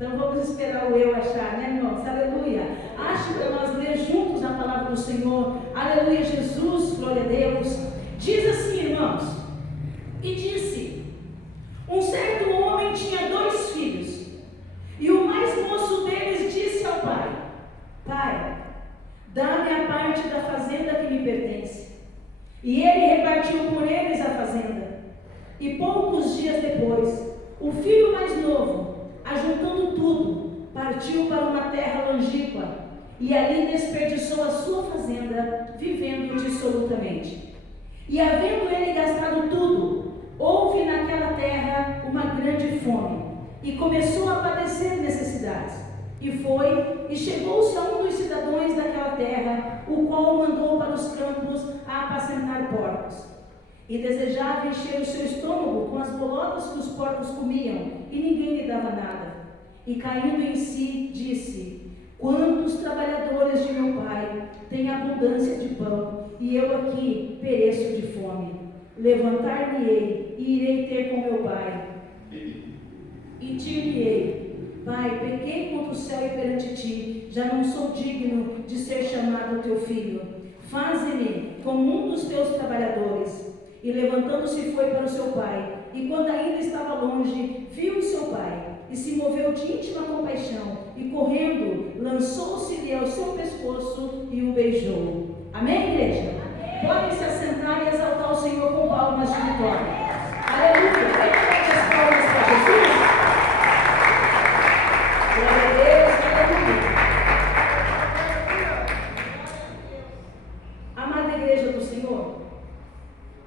Então vamos esperar o eu achar, né, irmãos? Aleluia. Acho para nós ler juntos a palavra do Senhor. Aleluia, Jesus, glória a Deus. Diz assim, irmãos: e disse: um certo homem tinha 2 filhos, e o mais moço deles disse ao pai: Pai, dá-me a parte da fazenda que me pertence. E ele repartiu por eles a fazenda. E poucos dias depois, o filho mais novo, ajuntando tudo, partiu para uma terra longínqua, e ali desperdiçou a sua fazenda, vivendo dissolutamente. E havendo ele gastado tudo, houve naquela terra uma grande fome, e começou a padecer necessidades. E foi, e chegou-se a um dos cidadãos daquela terra, o qual o mandou para os campos a apacentar porcos. E desejava encher o seu estômago com as bolotas que os porcos comiam, e ninguém lhe dava nada. E caindo em si, disse: quantos trabalhadores de meu pai têm abundância de pão, e eu aqui pereço de fome. Levantar-me-ei, e irei ter com meu pai. E dir-lhe-ei: Pai, pequei contra o céu e perante ti, já não sou digno de ser chamado teu filho. Faze-me como um dos teus trabalhadores. E levantando-se foi para o seu pai, e quando ainda estava longe, viu o seu pai, e se moveu de íntima compaixão, e correndo, lançou-se-lhe ao seu pescoço e o beijou. Amém, igreja? Amém. Podem se assentar e exaltar o Senhor com palmas de vitória. Aleluia! Vem as palmas para Jesus. Glória a Deus, aleluia. Amada igreja do Senhor,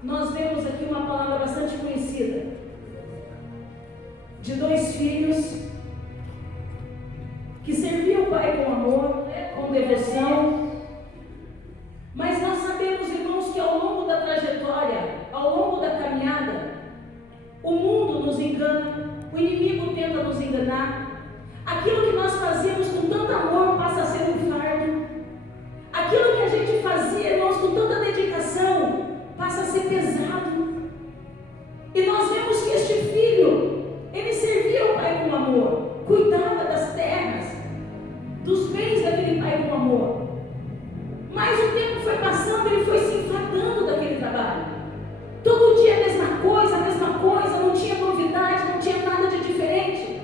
nós vemos aqui uma palavra bastante conhecida, de 2 filhos que serviam o pai com amor, com devoção, mas nós sabemos, irmãos, que ao longo da trajetória, ao longo da caminhada, o mundo nos engana, o inimigo tenta nos enganar, aquilo que nós fazíamos com tanto amor passa a ser um fardo, aquilo que a gente fazia, irmãos, com tanta dedicação, passa a ser pesado. E nós vemos que este filho, ele servia o pai com amor, cuidava das terras, dos bens daquele pai com amor. Mas o tempo foi passando, ele foi se enfadando daquele trabalho. Todo dia a mesma coisa, não tinha novidade, não tinha nada de diferente.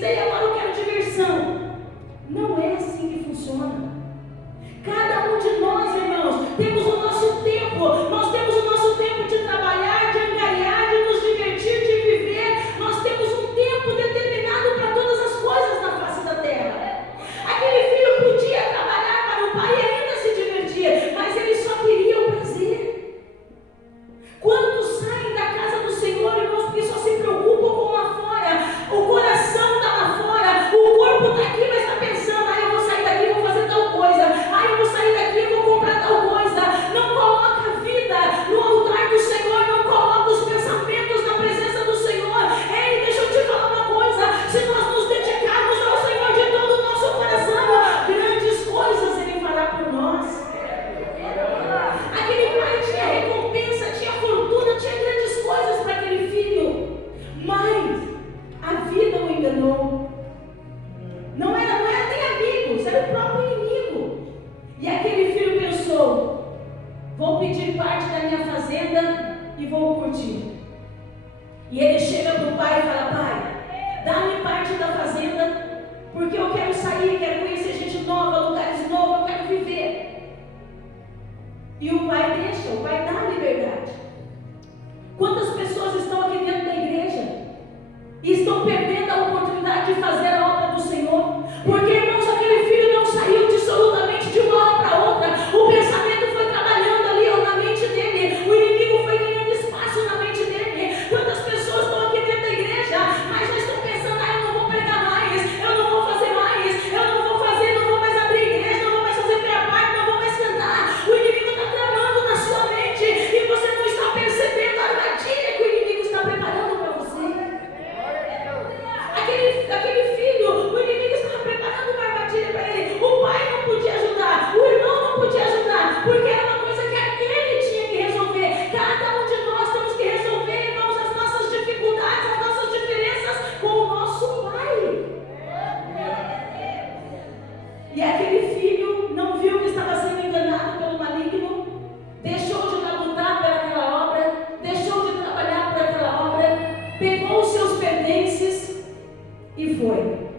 conquistei, agora eu quero diversão. Não é assim que funciona. Cada um de nós, irmãos, temos o nosso tempo. Nós temos o nosso tempo de trabalhar, de angariar, de nos divertir, de viver. Nós temos um tempo determinado para todas as coisas na face da terra. Aquele filho podia trabalhar para o pai e ainda se divertir, mas ele só queria o prazer. Quantos saem da casa do Senhor, irmãos, porque só se preocupam com lá fora? O coração está lá fora, o corpo está aqui, mas está pensando: ah, eu vou sair daqui e vou fazer tal coisa, ah, eu vou sair daqui e vou comprar tal coisa. Não coloca a vida no altar do Senhor, não coloca os pensamentos na presença do Senhor. Ei, deixa eu te falar uma coisa: se nós nos dedicarmos ao Senhor de todo o nosso coração, grandes coisas Ele fará por nós. Aquele pai tinha recompensa, tinha fortuna, tinha grandes coisas para aquele filho, mas a vida o enganou. Não era nem amigos, era o próprio inimigo. E aquele filho pensou: vou pedir parte da minha fazenda e vou curtir. E ele chega para o pai e fala: pai, dá-me parte da fazenda, porque eu quero sair, quero conhecer gente nova, lugares novos, eu quero viver. E o pai deixa, o pai dá a liberdade. Quantas pessoas estão aqui dentro da igreja e estão perdendo a oportunidade de fazer a obra do Senhor? Porque, irmãos, aquele filho não saiu dissolutamente de uma hora para outra. O pensamento foi trabalhando ali na mente dele, o inimigo foi ganhando espaço na mente dele. Quantas pessoas estão aqui dentro da igreja, mas já estão pensando: ah, eu não vou pregar mais, eu não vou fazer mais, eu não vou fazer, não vou mais abrir igreja, não vou mais fazer pré-parte, não vou mais cantar. O inimigo está tramando na sua mente e você não está percebendo a armadilha que o inimigo está preparando para você. Aquele filho, o inimigo estava preparando uma armadilha para ele. O pai não podia ajudar, o irmão não podia ajudar, porque era uma coisa que aquele tinha que resolver. Cada um de nós temos que resolver, irmãos, as nossas dificuldades, as nossas diferenças com o nosso pai. E aquele filho não viu que estava sendo enganado pelo maligno, deixou de labutar por aquela obra, deixou de trabalhar por aquela obra, pegou os seus pertences e foi.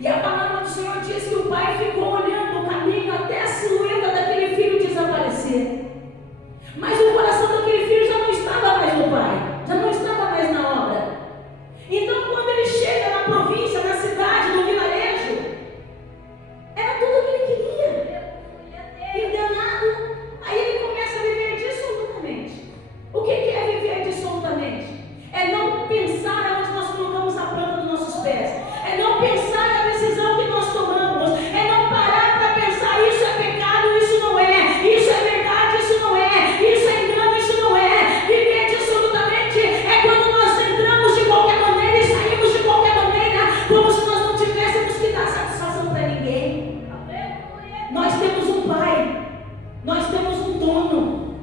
E a palavra do Senhor diz que o pai ficou olhando o caminho até a silhueta daquele filho desaparecer. Mas o coração daquele filho já não estava mais no pai, já não estava mais na obra. Então, quando ele chega na província, na cidade, no vilarejo, era tudo o que ele queria. Enganado, aí ele começa a viver dissolutamente. O que é viver dissolutamente? É não pensar aonde nós colocamos a planta dos nossos pés. É não pensar na decisão que nós tomamos. É não parar para pensar: isso é pecado, isso não é. Isso é verdade, isso não é. Isso é engano, isso não é. Viver dissolutamente é quando nós entramos de qualquer maneira e saímos de qualquer maneira, como se nós não tivéssemos que dar satisfação para ninguém. Nós temos um pai, nós temos um dono.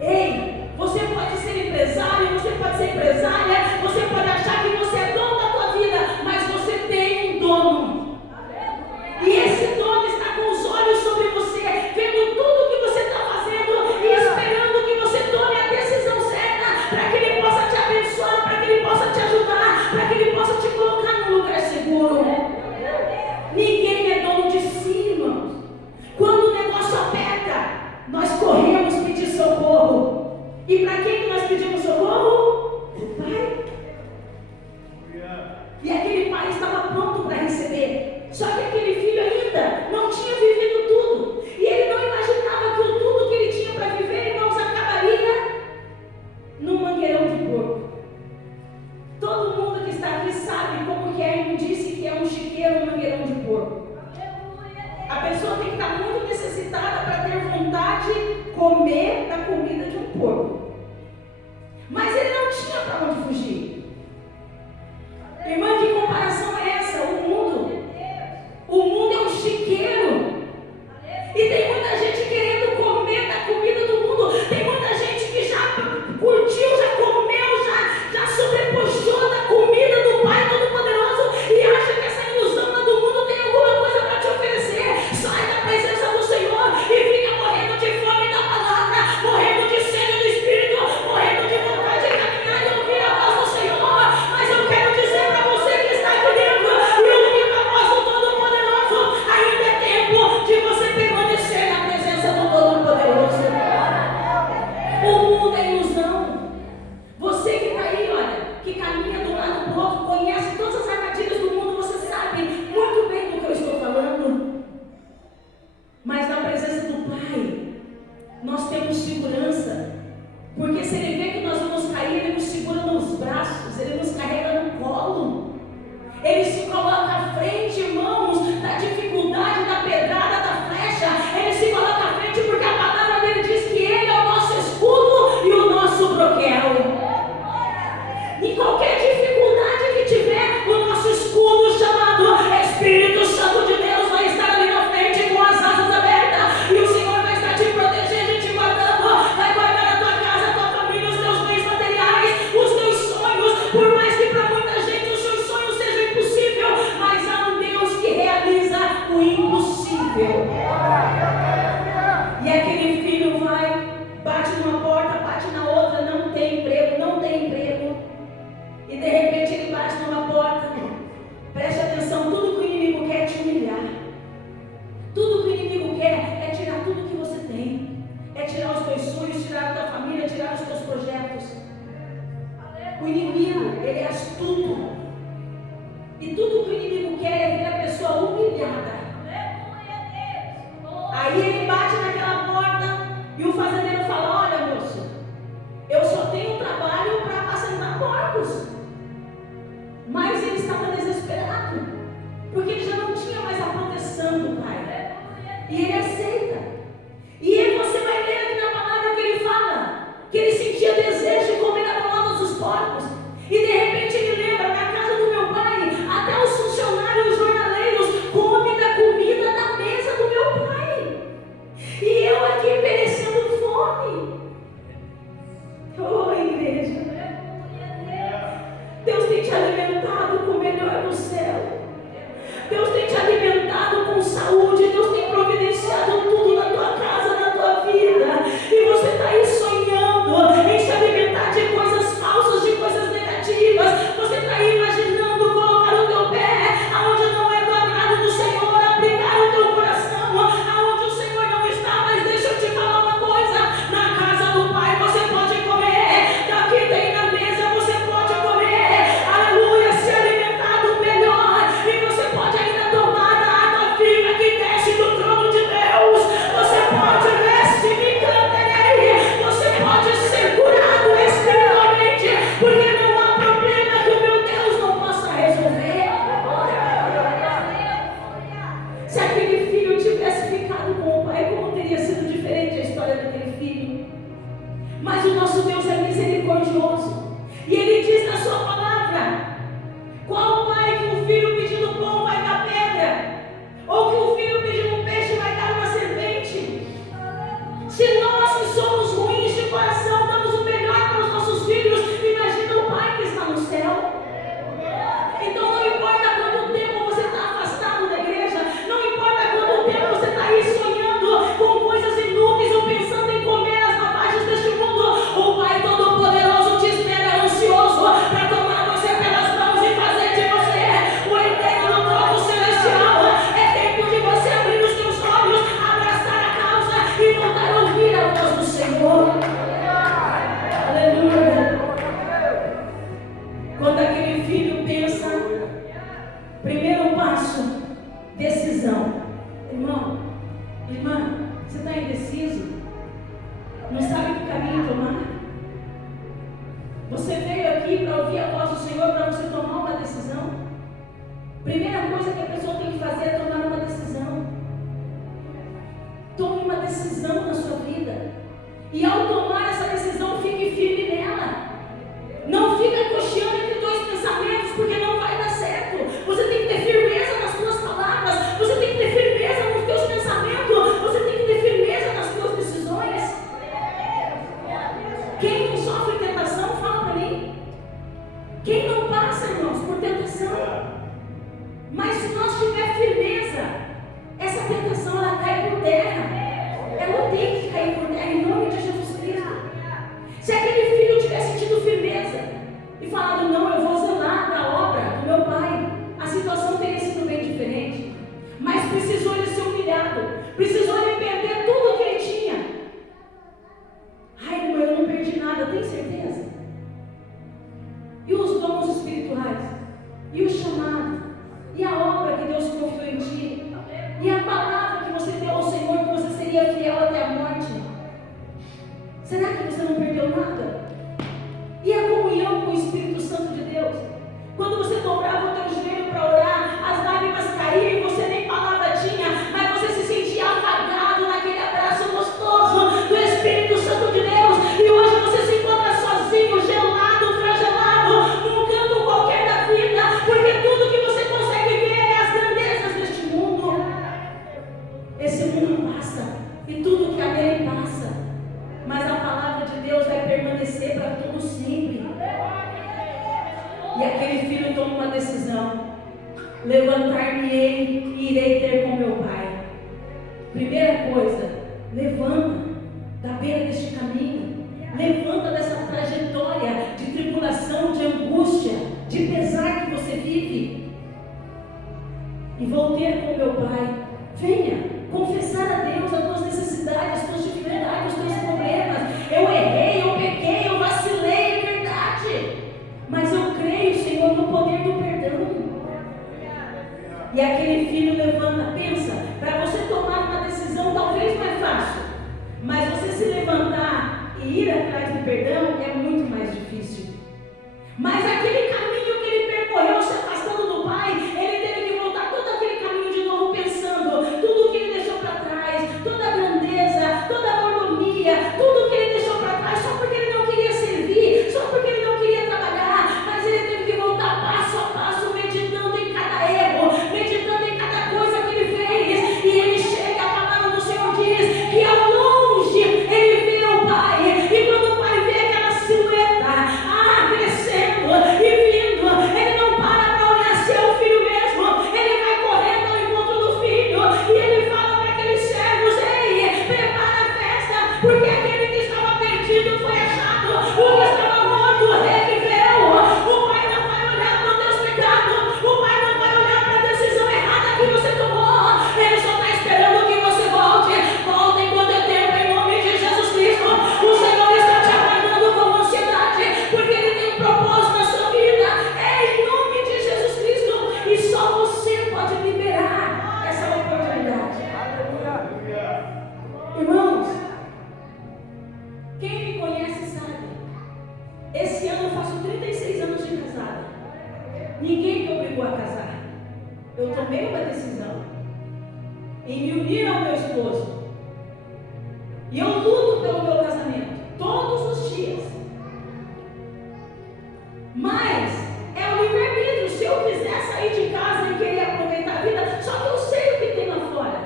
Ei, você pode ser empresário, você pode ser empresária, você pode achar que você é dono da tua vida, mas você tem um dono. E esse dono está com os olhos sobre você, vendo tudo que você está fazendo e esperando que você tome a decisão certa, para que ele possa te abençoar, para que ele possa te ajudar, para que ele possa te colocar num lugar seguro. Ninguém é dono de si, irmãos. Quando o negócio aperta, nós corremos pedir socorro. E para quem que nós pedimos socorro? O pai. E aquele pai estava pronto para receber. Só que aquele filho ainda não tinha vivido tudo. E ele não imaginava que o tudo que ele tinha para viver, irmãos, acabaria num mangueirão de porco. Todo mundo que está aqui sabe como que é a imundície, que é um chiqueiro, um mangueirão de porco. A pessoa tem que estar muito necessitada para ter vontade de comer da comida de um porco. Mas ele não tinha para onde fugir. Irmã, que comparação é essa? O mundo é um chiqueiro. E tem muita gente querendo comer da comida do mundo. Tem muita gente que já curtiu, já comeu, já sobrepujou da comida do Pai Todo-Poderoso e acha que essa ilusão do mundo tem alguma coisa para te oferecer. Sai da presença do Senhor e fica morrendo de fome da palavra, morrendo de sede do Espírito, morrendo de vontade de é astuto. E tudo que o inimigo quer é ver a pessoa humilhada. Aí ele bate naquela porta e o fazendeiro fala: olha, moço, eu só tenho trabalho para apacentar porcos. Mas ele estava desesperado, porque ele já não tinha mais a proteção do pai. E ele aceita. E aí você vai ler aqui na palavra que ele fala que ele sentia desejo de comer a bolada dos porcos. E de repente ele lembra: na casa do meu pai, até os funcionários, os jornaleiros comem da comida da mesa do meu pai. E eu aqui perecendo fome. Oh, igreja, Deus tem te alimentado com o melhor do céu. Deus tem te alimentado com saúde. Deus tem providenciado tudo na tua casa, na tua vida. E você está aí sonhando em se alimentar de coisas falsas, de coisas negativas. Você está aí imaginando colocar o teu pé aonde não é do agrado do Senhor, aplicar o teu coração aonde o Senhor não está. Mas deixa eu te falar uma coisa: na casa do Pai você pode comer, daqui tem na mesa você pode comer, aleluia, se alimentar do melhor. E você pode ainda tomar da água viva que desce do trono de Deus. Você pode vestir me cantarei. Você pode ser curado espiritualmente, porque não há problema que o meu Deus não possa resolver. Se aquele filho tivesse ficado com o pai, como teria sido diferente a história daquele filho? Mas o nosso Deus é misericordioso, e Ele diz na sua palavra: qual pai que um filho pedindo pão vai dar pedra? Ou que um filho pedindo um peixe vai dar uma serpente? Se nós que somos ruins de coração damos o melhor para os nossos filhos, imagina o pai que está no céu. Então não importa quanto tempo você está afastado da igreja, não importa quanto tempo você está aí sonhando com coisas inúteis ou pensando em comer as lavagens deste mundo, o Pai Todo-Poderoso te espera ansioso para tomar você pelas mãos e fazer de você o herdeiro do trono celestial. É tempo de você abrir os teus olhos, abraçar a causa e voltar a ouvir a voz do Senhor. Aleluia. Quando aquele filho pensa, primeiro passo, decisão. Irmão, irmã, você está indeciso? Não sabe que caminho tomar? Você veio aqui para ouvir a voz do Senhor, para você tomar uma decisão? Primeira coisa que a pessoa tem que fazer é tomar uma decisão. Tome uma decisão na sua vida. E ao tomar essa decisão, fique firme nela. Não fica cocheando entre dois pensamentos, porque não vai dar certo. Você tem que ter firmeza nas suas palavras. Você tem que ter firmeza nos teus pensamentos. Você tem que ter firmeza nas suas decisões. Quem não sofre tentação, fala para mim. Quem não passa, irmãos, por tentação? Mas se nós tiver firmeza, essa tentação ela cai por terra. Ela tem que cair por terra em nome de Jesus Cristo. Se aquele filho tivesse tido firmeza e falado: não, eu vou zelar para a obra do meu pai, a situação teria sido bem diferente. Mas precisou ele ser humilhado, precisou ele perder tudo o que ele tinha. Ai, irmã, eu não perdi nada, tem certeza? E os dons espirituais? E o chamado? E a obra que Deus confiou em ti? E a palavra que você deu ao Senhor, que você seria fiel até a morte? Será que você não perdeu nada? E a comunhão com o Espírito Santo de Deus? Quando você dobrava o teu joelho para orar, as lágrimas caíam e você nem palavra tinha, mas você se sentia afagado naquele abraço gostoso do Espírito Santo de Deus. E hoje você se encontra sozinho, gelado, fragelado, num canto qualquer da vida, porque tudo que você consegue ver é as grandezas deste mundo. Esse mundo passa, e tudo que há nele passa, mas a palavra de Deus vai permanecer para todo sempre. E aquele filho toma uma decisão: levantar-me-ei e irei ter com meu pai. Primeira coisa, levanta da beira deste caminho, levanta dessa trajetória de tribulação, de angústia, de pesar que você vive, e vou ter com meu pai. Venha confessar a Deus as tuas necessidades, as tuas dificuldades, os teus problemas. Eu errei, eu pequei, eu vacilei, é verdade, mas eu creio, E aquele filho levanta, pensa, para você tomar uma decisão talvez mais fácil, mas você se levantar e ir atrás do perdão é muito mais difícil. Mas aquele caminho que ele percorreu se afastando do pai, ele teve que voltar todo aquele caminho de novo pensando, tudo que ele deixou para trás, toda a grandeza, toda a mordomia, tudo que ele deixou para trás, só porque ele não queria servir, só porque ele não queria trabalhar, mas ele teve que voltar passo a passo, meditando em cada erro, meditando em cada coisa que ele fez, e ele chega, a palavra do Senhor diz que ao longe ele vê o pai, e quando o pai vê aquela silhueta, crescendo e vindo, ele não para para olhar se é o filho mesmo, ele vai correndo ao encontro do filho, e ele fala para aqueles servos: ei, prepara a festa, porque aquele que estava perdido foi achado, o que estava morto reviveu. O pai não vai olhar para os teus pecados, o pai não vai olhar para a decisão errada que você tomou, ele só está esperando que você volte enquanto é tempo, em nome de Jesus Cristo. O Senhor está te aguardando com ansiedade, porque ele tem um propósito na sua vida, é em nome de Jesus Cristo, e só você pode liberar essa oportunidade. Irmãos, quem me conhece sabe, esse ano eu faço 36 anos de casada. Ninguém me obrigou a casar, eu tomei uma decisão em me unir ao meu esposo, e eu luto pelo meu casamento todos os dias. Mas é o livre-arbítrio. Se eu quiser sair de casa e querer aproveitar a vida, só que eu sei o que tem lá fora.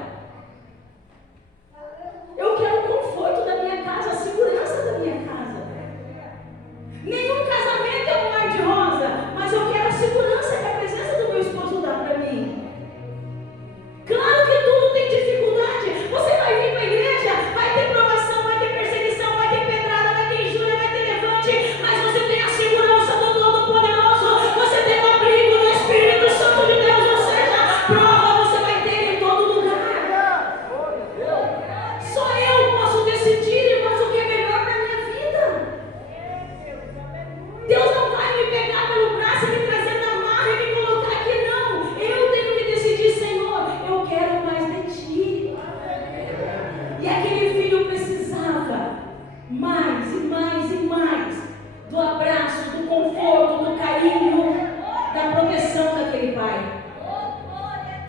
Eu quero o conforto da minha casa, a segurança da minha casa. Nenhum casamento é um mar de rosa, mas eu quero a segurança que a presença do meu esposo dá para mim. Claro que tudo tem dificuldade. Você vai vir para a igreja, vai ter provação, vai ter perseguição, vai ter pedrada, vai ter injúria, vai ter levante, mas você tem a segurança do Todo-Poderoso, você tem o abrigo do Espírito Santo de Deus, ou seja, prova você vai ter em todo lugar. Só eu posso decidir, irmãos, o que é melhor para a minha vida. Deus não vai me pegar pelo braço e me trazer na marra e me colocar aqui, não. Eu tenho que decidir: Senhor, eu quero mais de Ti. E aquele filho precisava mais e mais e mais do abraço, do conforto, do carinho, da proteção daquele pai.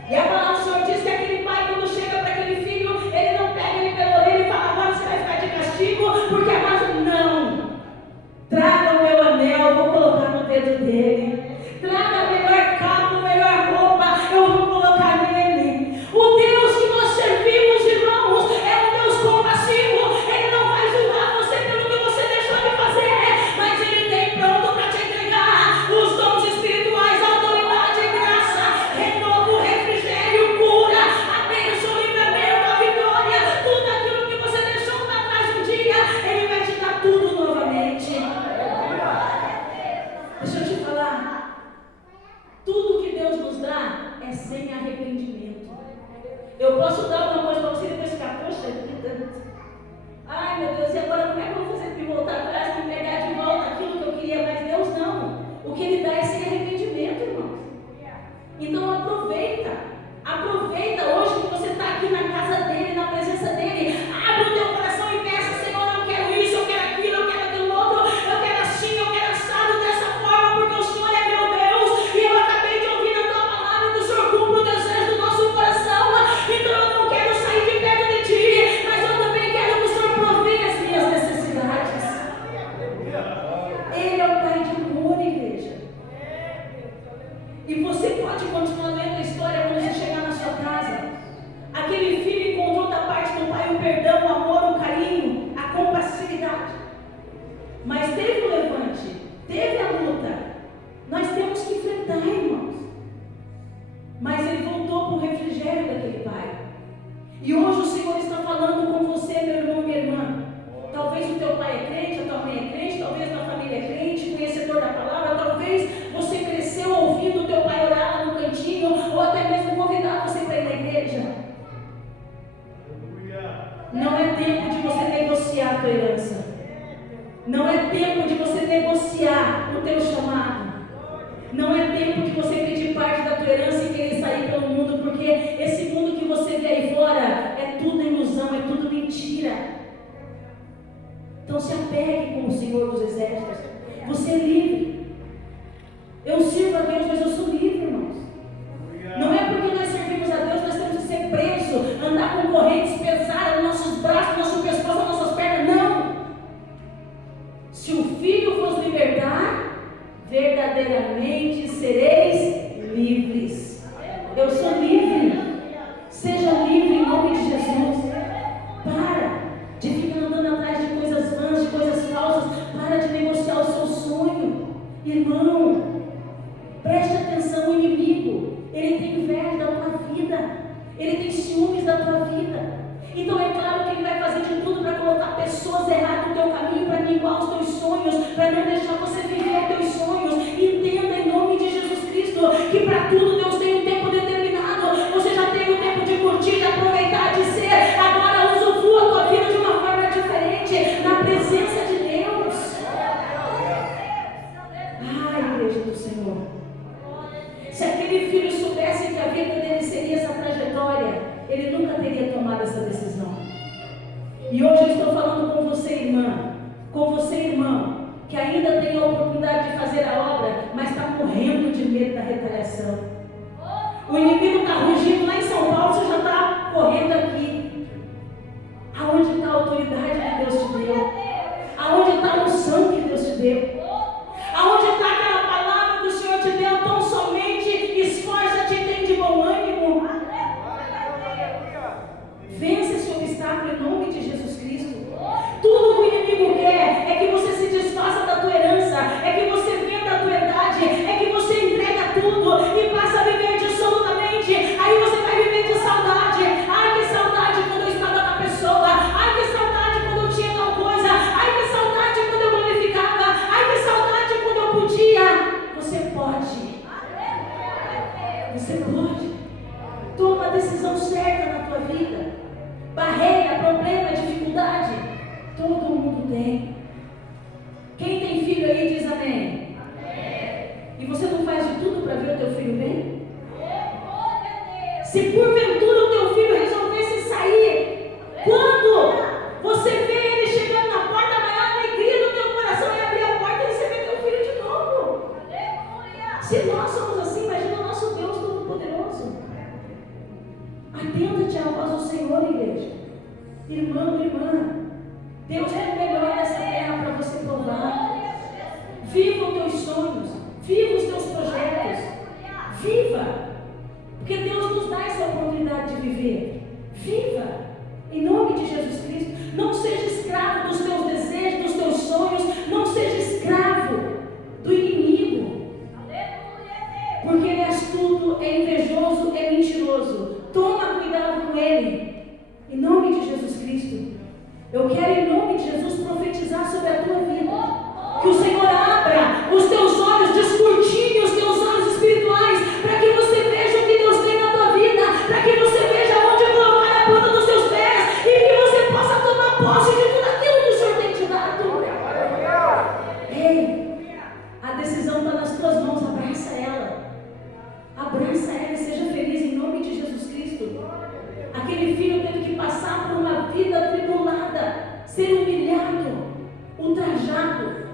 E a palavra do Senhor diz que aquele pai, quando chega para aquele filho, ele não pega ele pela orelha e fala: agora você vai ficar de castigo, porque agora não. Traga o meu anel, eu vou colocar no dedo dele. Traga a melhor capa, a melhor roupa, eu vou colocar nele. O Deus que nós servimos, irmãos, é um Deus compassivo. Ele não vai julgar você pelo que você deixou de fazer, mas ele tem pronto para te entregar os dons espirituais, autoridade, graça, renovo, refrigério, cura, a bênção, o livramento, a vitória, tudo aquilo que você deixou para trás um dia, ele vai te dar tudo novamente. Deixa eu te falar, tudo que Deus nos dá é sem arrependimento. Eu posso dar uma coisa para você e depois ficar: poxa vida, ai meu Deus, e agora como é que eu vou fazer para voltar atrás, para pegar de volta aquilo que eu queria? Mas Deus não, o que Ele dá é sem arrependimento, irmãos. Então aproveita hoje que você está aqui na casa dele, na presença dele. Abre o teu coração e peça: Senhor, eu quero isso, eu quero aquilo, eu quero aquilo outro, eu quero assim, eu quero assado dessa forma, porque o Senhor é meu Deus, e eu acabei de ouvir na tua palavra que o Senhor cumpre o desejo do nosso coração. Então eu não quero sair de perto de ti, mas eu também quero que o Senhor provê as minhas necessidades. Ele é o Pai de amor, igreja. E você pode continuar lendo a história quando você chegar na sua casa. Aquele filho encontrou da parte do pai o perdão, o amor, o carinho, a compassividade. Mas teve o levante, teve a luta. Nós temos que enfrentar, irmãos. Mas ele voltou para o refrigério daquele pai. E hoje o Senhor está falando com você, meu irmão e minha irmã. Talvez o teu pai é crente, a tua mãe é crente, talvez a tua família é crente, conhecedor da palavra, talvez você cresceu ouvindo o teu pai orar lá no cantinho, ou até mesmo convidar você para ir na igreja. Não é tempo de você negociar a tua herança. Não é tempo de você negociar o teu chamado. Não é tempo de você pedir parte da tua herança e querer sair pelo mundo Porque esse mundo que você vê aí fora é tudo ilusão, é tudo mentira. Então se apegue com o Senhor dos Exércitos. Você é livre. Eu sirvo a Deus, mas eu sou livre, irmãos. Não é porque nós servimos a Deus, nós temos que ser presos, andar com correntes pesadas nos nossos braços, no nosso pescoço, nas nossas pernas. Não! Se o Filho vos libertar, verdadeiramente sereis livres. Eu sou livre. Seja livre em nome de Jesus. Para de ficar andando atrás de coisas vãs, de coisas falsas. Para de negociar o seu sonho. Irmão, preste atenção. O inimigo, ele tem inveja da tua vida. Ele tem ciúmes da tua vida. Então é claro que ele vai fazer de tudo para colocar pessoas erradas no teu caminho, para minguar os teus sonhos, para não deixar você viver os teus sonhos. Entenda em nome de Jesus Cristo que para tudo Deus tem um tempo determinado. Você já tem o tempo de curtir, de aproveitar, de ser. Agora usufrua a tua vida de uma forma diferente, na presença de Deus. Ai, igreja do Senhor. Se aquele filho soubesse que a vida dele seria essa trajetória, ele nunca teria tomado essa decisão. E hoje eu estou falando com você, irmã, com você, irmão, que ainda tem a oportunidade de fazer a obra, mas está morrendo de medo da retaliação. O inimigo está rugindo lá em São Paulo, você já está correndo aqui. Aonde está a autoridade que Deus te deu? Aonde está a unção que Deus te deu? Aonde está aquela palavra que o Senhor te deu? Tão somente esforça-te e tem de bom ânimo. Vença esse obstáculo em nome de Jesus Cristo. Tudo que o inimigo quer é que você se desfaça da tua herança, é que você venda a tua herdade, é que você entrega tudo e passa a viver dissolutamente. Aí você vai viver de saudade. Ai, que saudade quando eu estava na pessoa. Ai, que saudade quando eu tinha tal coisa. Ai, que saudade quando eu glorificava. Ai, que saudade quando eu podia. Você pode. Você pode. Toma a decisão certa na tua vida. Barreira, problema, dificuldade, todo mundo tem. Quem tem filho aí diz amém. Amém. E você não faz de tudo para ver o teu filho bem? Se porventura o teu filho resolvesse sair, quando você vê ele chegando na porta, a maior alegria do teu coração é abrir a porta e receber teu filho de novo. Se nós somos assim, imagina o nosso Deus Todo-Poderoso. Atenta-te à voz do Senhor, igreja. Irmão, irmã, Deus é o melhor dessa terra para você provar. Viva os teus sonhos, viva os teus projetos, viva, porque Deus nos dá essa oportunidade de viver. Viva, em nome de Jesus Cristo. Não seja escravo dos teus desejos, dos teus sonhos. Não seja escravo do inimigo, porque ele é astuto, é invejoso, é mentiroso. Toma cuidado com ele, em nome de Jesus Cristo. Eu quero, em nome de Jesus, profetizar sobre a tua vida. Que o Senhor abra os teus olhos, descortine os teus olhos espirituais, para que você veja o que Deus tem na tua vida, para que você veja onde colocar a planta dos seus pés, e que você possa tomar posse de tudo aquilo que o Senhor tem te dado. Ei, a decisão está nas tuas mãos, abraça ela. Abraça ela e seja feliz em nome de Jesus Cristo. Aquele filho teve que passar por uma vida atribulada, ser humilhado, ultrajado,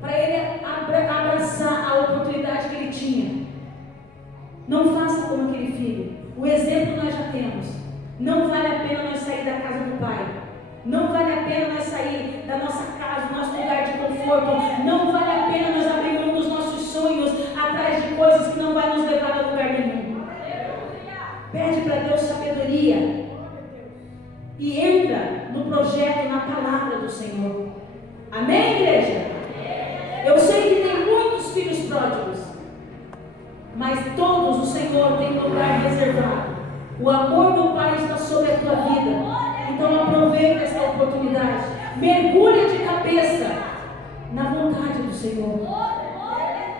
para ele abraçar a oportunidade que ele tinha. Não faça como aquele filho. O exemplo nós já temos. Não vale a pena nós sair da casa do Pai. Não vale a pena nós sair da nossa casa, do nosso lugar de conforto. Não vale a pena nós abrir mão dos nossos sonhos atrás de coisas que não vai nos levar a lugar nenhum. Pede para Deus sabedoria e entra no projeto, na palavra do Senhor. Amém, igreja? Eu sei que tem muitos filhos pródigos, mas todos o Senhor tem lugar reservado. O amor do Pai está sobre a tua vida. Então aproveita essa oportunidade. Mergulha de cabeça na vontade do Senhor.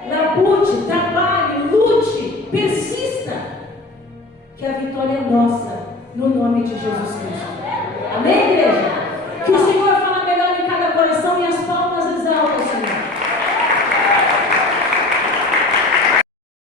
Labute, trabalhe, lute, persista, que a vitória é nossa, no nome de Jesus Cristo. Amém?